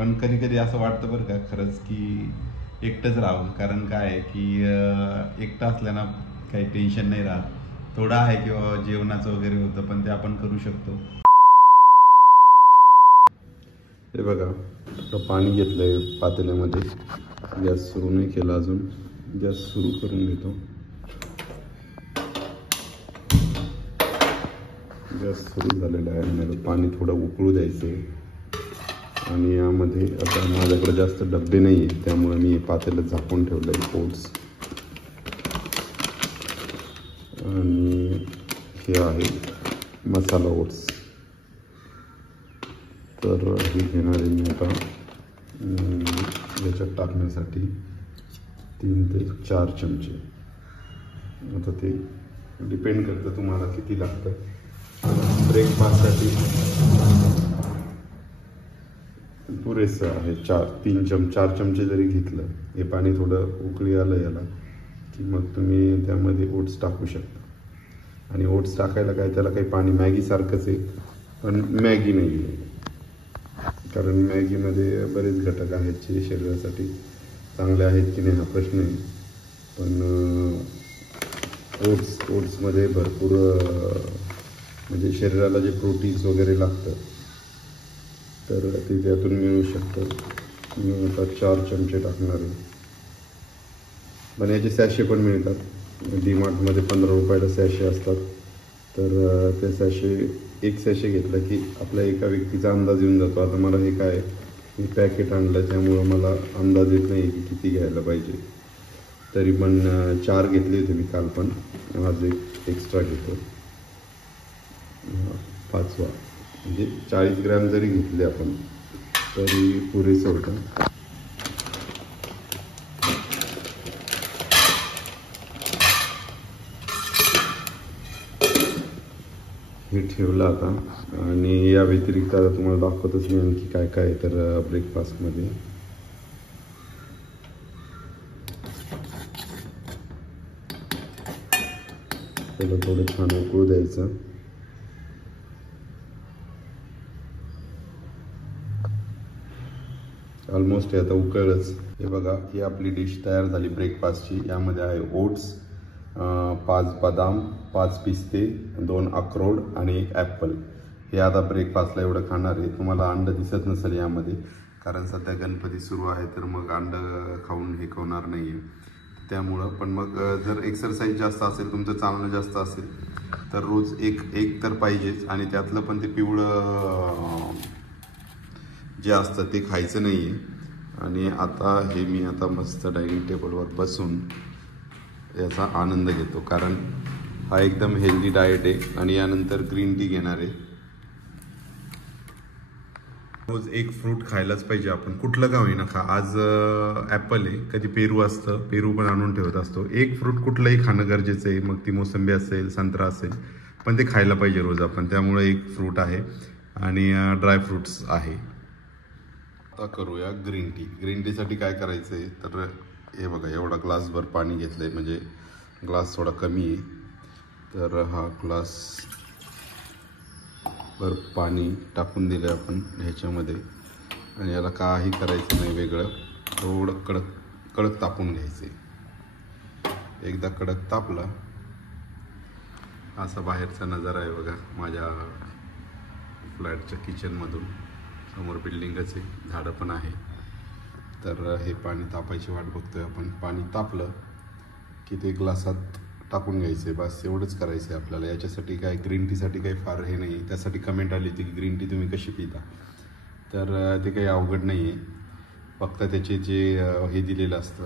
पण कधी कधी असं वाटतं बरं का खरंच की एकटंच राहावं. कारण काय आहे की एकटं असल्यानं काही टेन्शन नाही राहत. थोडं आहे किंवा जेवणाचं वगैरे होतं पण ते आपण करू शकतो. हे बघा आता पाणी घेतलंय पातेल्यामध्ये. गॅस सुरू नाही केला अजून. गॅस सुरू करून घेतो. गॅस सुरू झालेला आहे आणि पाणी थोडं उकळू द्यायचं आहे. आणि यामध्ये आता माझ्याकडे जास्त डबे नाही आहेत त्यामुळे मी पातेलं झाकून ठेवलं आहे ओट्स. आणि हे आहे मसाला ओट्स. तर हे घेणार आहे मी आता याच्यात टाकण्यासाठी 3 ते 4 चमचे. आता ते डिपेंड करतं तुम्हाला किती लागतं. ब्रेकफास्टसाठी पुरेसं आहे. 4 चमचे जरी घेतलं, हे पाणी थोडं उकळी आलं याला की मग तुम्ही त्यामध्ये ओट्स टाकू शकता. आणि ओट्स टाकायला काय त्याला काही पाणी मॅगीसारखंच आहे पण मॅगी नाही आहे. कारण मॅगीमध्ये बरेच घटक आहेत जे शरीरासाठी चांगले आहेत की नाही हा प्रश्न आहे. पण ओट्समध्ये भरपूर म्हणजे शरीराला जे प्रोटीन्स वगैरे लागतं तर ते त्यातून मिळू शकतं. मी आता 4 चमचे टाकणार आहे. पण याचे सॅशे पण मिळतात. डीमार्टमध्ये 15 रुपयाला सॅशे असतात. तर ते सॅशे एक सॅशे घेतलं की आपल्या एका व्यक्तीचा अंदाज येऊन जातो. आता मला हे काय मी पॅकेट आणलं त्यामुळं मला अंदाज येत नाही की किती घ्यायला पाहिजे. तरी पण 4 घेतले होते मी काल, पण आज एक एक्स्ट्रा घेतो. 5वा म्हणजे 40 ग्रॅम जरी घेतले आपण तरी पुरेसं होतं. हे ठेवलं आता. आणि या व्यतिरिक्त आता तुम्हाला दाखवतच मी आणखी काय काय तर ब्रेकफास्टमध्ये. त्याला थोडं छान उकळू द्यायचं. ऑलमोस्ट हे आता उकळलंच. हे बघा ही आपली डिश तयार झाली ब्रेकफास्टची. यामध्ये आहे ओट्स, 5 बदाम, 5 पिस्ते, 2 अक्रोड आणि 1 ॲपल. हे आता ब्रेकफास्टला एवढं खाणार आहे. तुम्हाला अंड दिसत नसेल यामध्ये कारण सध्या गणपती सुरू आहे तर मग अंड खाऊन हे खाणार नाही आहे त्यामुळं. पण मग जर एक्सरसाइज जास्त असेल, तुमचं चालणं जास्त असेल तर रोज एक तर पाहिजेच. आणि त्यातलं पण ते पिवळं जे असतं ते खायचं नाही आहे. आणि आता हे मी आता मस्त डायनिंग टेबलवर बसून याचा आनंद घेतो कारण हा एकदम हेल्दी डाएट आहे. आणि यानंतर ग्रीन टी घेणार आहे. रोज एक फ्रूट खायलाच पाहिजे आपण, कुठलं का होईना खा. आज ॲपल आहे, कधी पेरू असतं, पेरू पण आणून ठेवत असतो. एक फ्रूट कुठलंही खाणं गरजेचं आहे. मग ती मोसंबी असेल, संत्रा असेल, पण ते खायला पाहिजे रोज आपण. त्यामुळे एक फ्रूट आहे आणि ड्रायफ्रूट्स आहे. आता करूया ग्रीन टी. ग्रीन टीसाठी काय करायचं आहे तर हे बघा एवढा ग्लासभर पाणी घेतलं आहे. म्हणजे ग्लास थोडा कमी आहे तर हा ग्लास भर पाणी टाकून दिलं आपण ह्याच्यामध्ये. आणि याला काही करायचं नाही वेगळं. थोडं कडक तापून घ्यायचं आहे. एकदा कडक तापला असा बाहेरचा नजारा आहे बघा माझ्या फ्लॅटच्या किचनमधून. समोर बिल्डिंगच आहे, झाडं पण आहे. तर हे पाणी तापायची वाट बघतोय आपण. पाणी तापलं की ते ग्लासात टाकून घ्यायचं आहे. बस एवढंच करायचं आहे आपल्याला. याच्यासाठी काय ग्रीन टीसाठी काही फार हे नाही. त्यासाठी कमेंट आली होती की ग्रीन टी तुम्ही कशी पिता, तर ते काही अवघड नाही आहे. फक्त त्याचे जे हे दिलेलं असतं.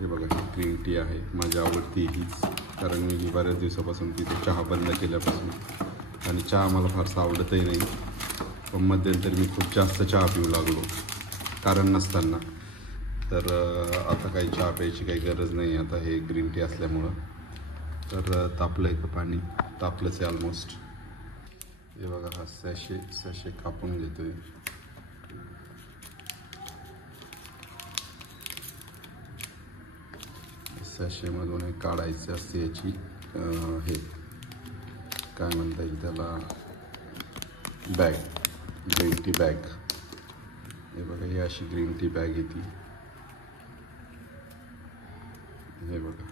हे बघा ही ग्रीन टी आहे, माझी आवडती हीच. कारण मी बऱ्याच दिवसापासून पितो, चहा बंद केल्यापासून. आणि चहा मला फारसा आवडतही नाही. पण मध्यंतरी मी खूप जास्त चहा पिऊ लागलो कारण नसताना. तर आता काही चहा प्यायची काही गरज नाही आता हे ग्रीन टी असल्यामुळं. तर तापलं आहे का पाणी, तापलंच आहे ऑलमोस्ट. हे बघा हा सॅशे कापून घेतो आहे. सॅशेमधून हे काढायचं असते याची हे काय म्हणता येईल त्याला, बॅग. Green tea bag. हे बघा, ही अशी ग्रीन टी बॅग येते. हे बघा,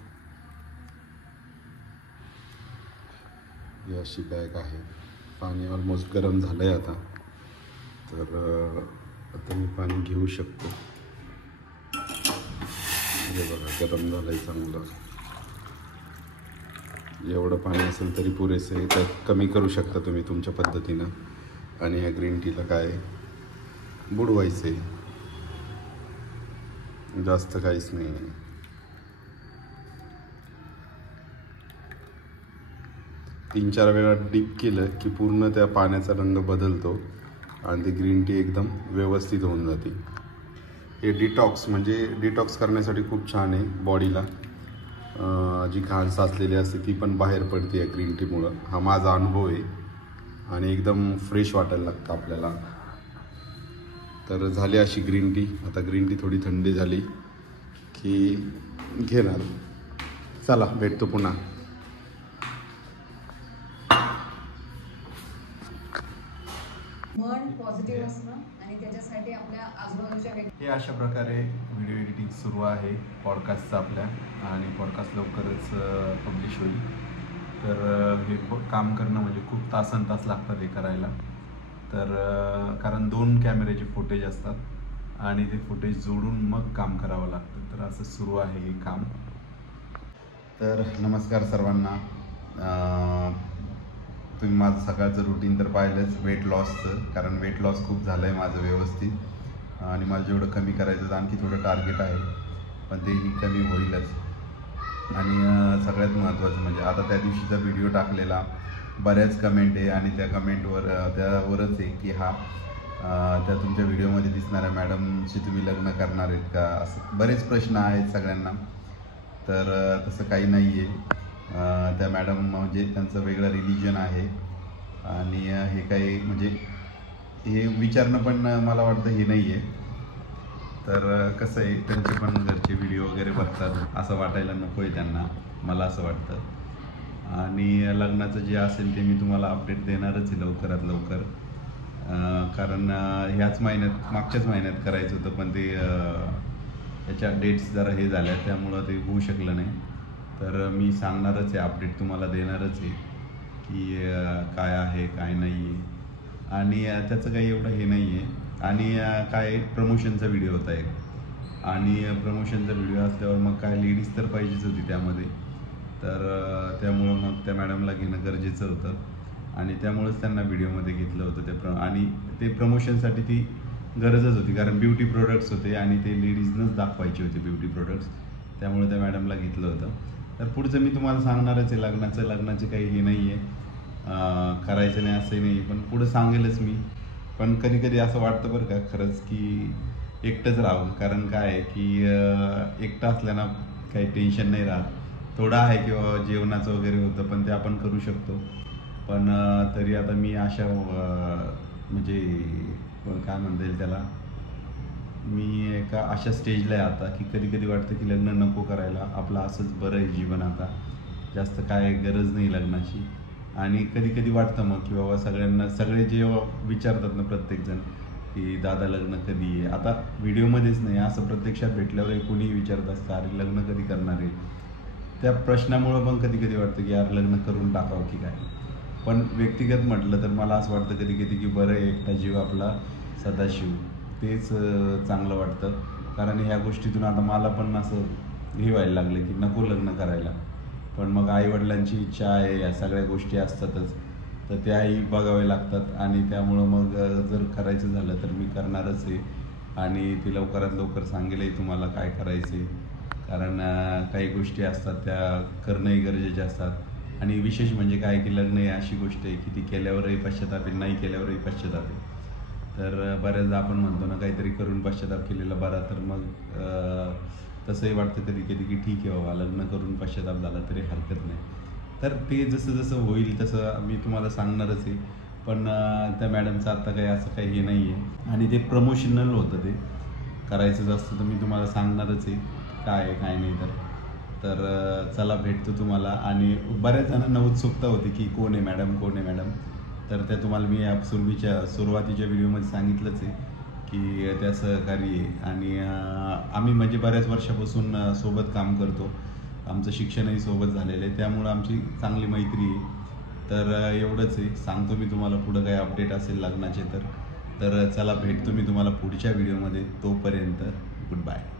ही अशी बॅग आहे. पाणी ऑलमोस्ट गरम झालं आहे आता, तर आता मी पाणी घेऊ शकतो. हे बघा, गरम झालं आहे चांगलं. एवढं पाणी असेल तरी पुरेसं आहे. त्यात कमी करू शकता तुम्ही तुमच्या पद्धतीनं. आणि ह्या ग्रीन टीला काय बुडवायचं आहे, जास्त काहीच नाही आहे. तीन चार वेळा डिप केलं की पूर्ण त्या पाण्याचा रंग बदलतो आणि ती ग्रीन टी एकदम व्यवस्थित होऊन जाते. हे डिटॉक्स करण्यासाठी खूप छान आहे बॉडीला. जी घाण साचलेली असते ती पण बाहेर पडते या ग्रीन टीमुळं. हा माझा अनुभव आहे आणि एकदम फ्रेश वाटायला लागतं आपल्याला. तर झाली अशी ग्रीन टी. आता ग्रीन टी थोडी थंडी झाली की घेणार. चला, भेटतो पुन्हा. मन पॉझिटिव्ह असणं आणि त्याच्यासाठी आपल्या आजूबाजूच्या व्यक्ती. हे अशा प्रकारे व्हिडिओ एडिटिंग सुरू आहे पॉडकास्टचं आपल्या. आणि पॉडकास्ट लवकरच पब्लिश होईल. तर हे काम करणं म्हणजे खूप तासनतास लागतात हे करायला. तर कारण 2 कॅमेऱ्याचे फुटेज असतात आणि ते फुटेज जोडून मग काम करावं लागतं. तर असं सुरू आहे हे काम. तर नमस्कार सर्वांना. तुम्ही माझं सकाळचं रुटीन तर पाहिलंच वेट लॉसचं. कारण वेट लॉस खूप झालं आहे माझं व्यवस्थित आणि मला जेवढं कमी करायचं आणखी थोडं टार्गेट आहे, पण तेही कमी होईलच. आणि सगळ्यात महत्त्वाचं म्हणजे आता त्या दिवशीचा व्हिडिओ टाकलेला बऱ्याच कमेंट आहे आणि त्या कमेंटवर त्यावरच आहे की त्या तुमच्या व्हिडिओमध्ये दिसणाऱ्या मॅडमशी तुम्ही लग्न करणार आहेत का, असं बरेच प्रश्न आहेत सगळ्यांना. तर तसं काही नाही आहे. त्या मॅडम म्हणजे त्यांचं वेगळं रिलिजन आहे आणि हे काही म्हणजे हे विचारणं पण मला वाटतं हे नाही आहे. तर कसं आहे, त्यांचे पण घरचे व्हिडिओ वगैरे बघतात, असं वाटायला नको आहे त्यांना, मला असं वाटतं. आणि लग्नाचं जे असेल ते मी तुम्हाला अपडेट देणारच आहे लवकरात लवकर. कारण मागच्याच महिन्यात करायचं होतं, पण ते त्याच्या डेट्स जरा हे झाल्या त्यामुळं ते होऊ शकलं नाही. तर मी सांगणारच आहे, अपडेट तुम्हाला देणारच आहे की काय आहे काय नाही आहे. आणि त्याचं काही एवढं हे नाही आहे. आणि काय प्रमोशनचा व्हिडिओ होता एक, आणि प्रमोशनचा व्हिडिओ असल्यावर मग काय लेडीज तर पाहिजेच होती त्यामध्ये. तर त्यामुळं मग त्या मॅडमला घेणं गरजेचं होतं आणि त्यामुळंच त्यांना व्हिडिओमध्ये घेतलं होतं. आणि ते प्रमोशनसाठी ती गरजच होती, कारण ब्युटी प्रोडक्ट्स होते आणि ते लेडीजनंच दाखवायचे होते ब्युटी प्रोडक्ट्स. त्यामुळे त्या मॅडमला घेतलं होतं. तर पुढचं मी तुम्हाला सांगणारच आहे. लग्नाचे काही हे नाही आहे, करायचं नाही असंही नाही, पण पुढं सांगेलच मी. पण कधी कधी असं वाटतं बरं का खरंच की एकटंच राहावं. कारण काय आहे की एकटं असल्यानं काही टेन्शन नाही राहत. थोडं आहे किंवा जेवणाचं वगैरे होतं, पण ते आपण करू शकतो. पण तरी आता मी अशा म्हणजे काय म्हणता येईल त्याला, मी एका अशा स्टेजला आहे आता की कधी कधी वाटतं की लग्न नको करायला, आपलं असंच बरं आहे जीवन, आता जास्त काय गरज नाही लग्नाची. आणि कधी कधी वाटतं मग की बाबा सगळे जेव्हा विचारतात ना प्रत्येकजण की दादा लग्न कधी आहे, आता व्हिडिओमध्येच नाही, असं प्रत्यक्षात भेटल्यावर कोणीही विचारत असतं अरे लग्न कधी करणार आहे. त्या प्रश्नामुळं पण कधी कधी वाटतं की यार लग्न करून टाकावं की काय. पण व्यक्तिगत म्हटलं तर मला असं वाटतं कधी कधी की बरं आहे एकटा जीव आपला सदाशिव, तेच चांगलं वाटतं. कारण ह्या गोष्टीतून आता मला पण असं हे व्हायला लागलं की नको लग्न करायला. पण मग आईवडिलांची इच्छा आहे, या सगळ्या गोष्टी असतातच, तर त्याही बघाव्या लागतात. आणि त्यामुळं मग जर करायचं झालं तर मी करणारच आहे. आणि ती लवकरात लवकर सांगेलही तुम्हाला काय करायचं आहे. कारण काही गोष्टी असतात त्या करणंही गरजेचे असतात. आणि विशेष म्हणजे काय की लग्न ही अशी गोष्ट आहे की ती केल्यावरही पश्चाताप आहे, नाही केल्यावरही पश्चाताप आहे. तर बऱ्याचदा आपण म्हणतो ना काहीतरी करून पश्चाताप केलेला बरा. तर मग तसंही वाटतं कधी कधी की ठीक आहे बाबा, लग्न करून पश्चाताप झाला तरी हरकत नाही. तर ते जसं जसं होईल तसं मी तुम्हाला सांगणारच आहे. पण त्या मॅडमचं आत्ता काही असं काही हे नाही आहे. आणि ते प्रमोशनल होतं, ते करायचंच असतं तर मी तुम्हाला सांगणारच आहे काय आहे काय नाही. तर चला भेटतो तुम्हाला. आणि बऱ्याच जणांना उत्सुकता होती की कोण आहे मॅडम, कोण आहे मॅडम. तर त्या तुम्हाला मी सुरुवातीच्या व्हिडिओमध्ये सांगितलंच आहे की त्या सहकारी आहे आणि आम्ही म्हणजे बऱ्याच वर्षापासून सोबत काम करतो. आमचं शिक्षणही सोबत झालेलं आहे, त्यामुळं आमची चांगली मैत्री आहे. तर एवढंच आहे. सांगतो मी तुम्हाला पुढं काही अपडेट असेल लग्नाचे तर चला भेटतो मी तुम्हाला पुढच्या व्हिडिओमध्ये. तोपर्यंत गुड बाय.